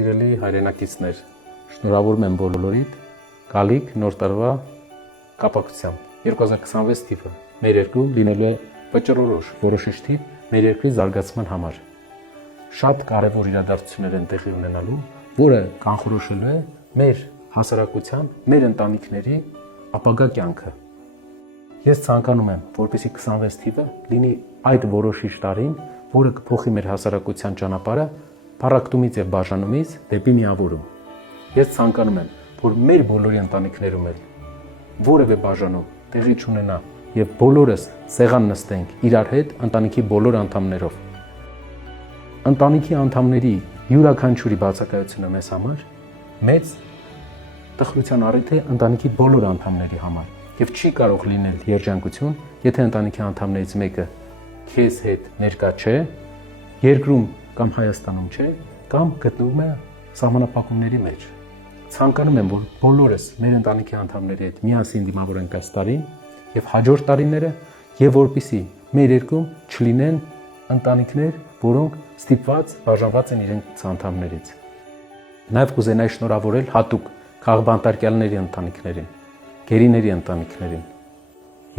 Սիրելի հայրենակիցներ, շնորհավորում եմ բոլորիդ գալիք նոր տարվա կապակցությամբ 2026 թիվը մեր երկրում լինելու է վճռորոշ որոշիչ թիվ մեր երկրի զարգացման համար։ Շատ կարևոր իրադարձություններ են տեղի ունենալու, որը կանխորոշելու է մեր հասարակության, մեր ընտանիքների ապագա կյանքը։ Ես ցանկանում եմ, որպեսզի 26 թիվը լինի այդ որոշիչ տարին, որը կփոխի մեր հասարակության ճանապարհը փառակտումից եւ բաժանումից դեպի միավորում։ Ես ցանկանում եմ, որ մեր բոլորի ընտանիքներում էլ որևէ բաժանում տեղի չունենա եւ բոլորս սեղան նստենք իրար հետ ընտանիքի բոլոր անդամներով։ Ընտանիքի անդամների յուրաքանչյուրի բացակայությունը մեզ համար մեծ տխրության առիթ է ընտանիքի բոլոր անդամների համար եւ չի կարող լինել երջանկություն, եթե ընտանիքի անդամներից մեկը քեզ հետ ներկա չէ, երկրում կամ Հայաստանում չէ, կամ գտնվում է սահմանափակումների մեջ։ Ցանկանում եմ, որ բոլորս մեր ընտանիքի անդամների հետ միասին դիմավորենք այս տարին եւ հաջորդ տարիները, եւ որպեսզի մեր երկրում չլինեն ընտանիքներ, որոնք ստիպված բաժանված են իրենց անդամներից։ Նաեւ կուզենայի շնորհավորել հատուկ քաղբանտարկյալների ընտանիքներին, գերիների ընտանիքներին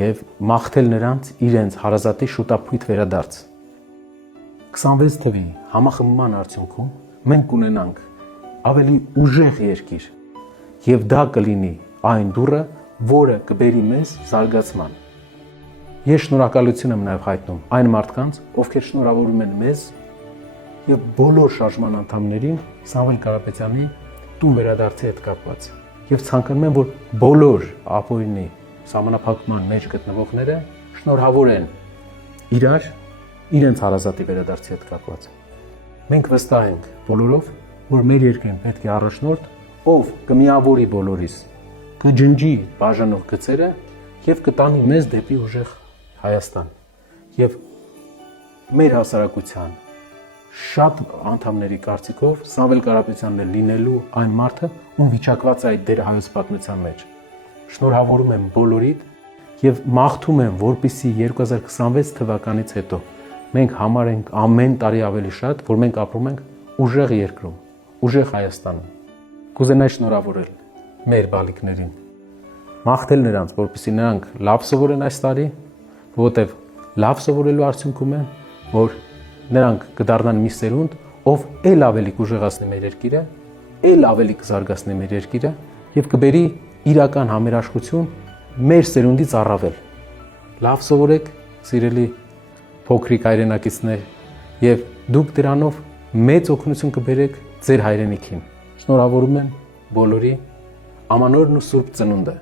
եւ մաղթել նրանց իրենց հարազատի շուտապույտ վերադարձ։ 26 թվի համախմբման արդյունքում մենք կունենանք ավելի ուժեղ երկիր եւ դա կլինի այն դուռը, որը կբերի մեզ զարգացման։ Ես շնորհակալություն եմ նաեւ հայտնում այն մարդկանց, ովքեր շնորհավորում են մեզ եւ բոլոր շարժման անդամներին Սամվել Կարապետյանի տուն վերադարձի հետ կապված։ Եվ ցանկանում եմ, որ բոլոր ապօրինի սահմանափակման մեջ գտնվողները շնորհավորեն իրար իրենց հարազատի վերադարձի հետ կապված։ Մենք վստահ ենք բոլորով, որ մեր երկրին պետք է առաջնորդ, ով կմիավորի բոլորիս, կջնջի բաժանող գծերը եւ կտանի մեզ դեպի ուժեղ Հայաստան։ Եվ մեր հասարակության շատ անդամների կարծիքով Սամվել Կարապետյանն է լինելու այն մարդը, ում վիճակված է այդ դերը հայոց պատմության մեջ։ Շնորհավորում եմ բոլորիդ եւ մաղթում եմ, որպեսզի 2026 թվականից հետո մենք համարենք ամեն տարի ավելի շատ, որ մենք ապրում ենք ուժեղ երկրում, ուժեղ Հայաստանում։ Կուզենայի շնորհավորել մեր բալիկներին, մաղթել նրանց, որպեսզի նրանք լավ սովորեն այս տարի, որովհետև լավ սովորելու արդյունքում է, որ նրանք կդառնան մի սերունդ, ով ել ավելի կուժեղացնի մեր երկիրը, ել ավելի կզարգացնի մեր երկիրը եւ կբերի իրական համերաշխություն մեր սերունդից առավել։ Լավ սովորեք, սիրելի փոքրիկ հայրենակիցներ, եւ դուք դրանով մեծ օգնություն կբերեք ձեր հայրենիքին։ Շնորհավորում եմ բոլորի ամանորն ու սուրբ ծնունդը։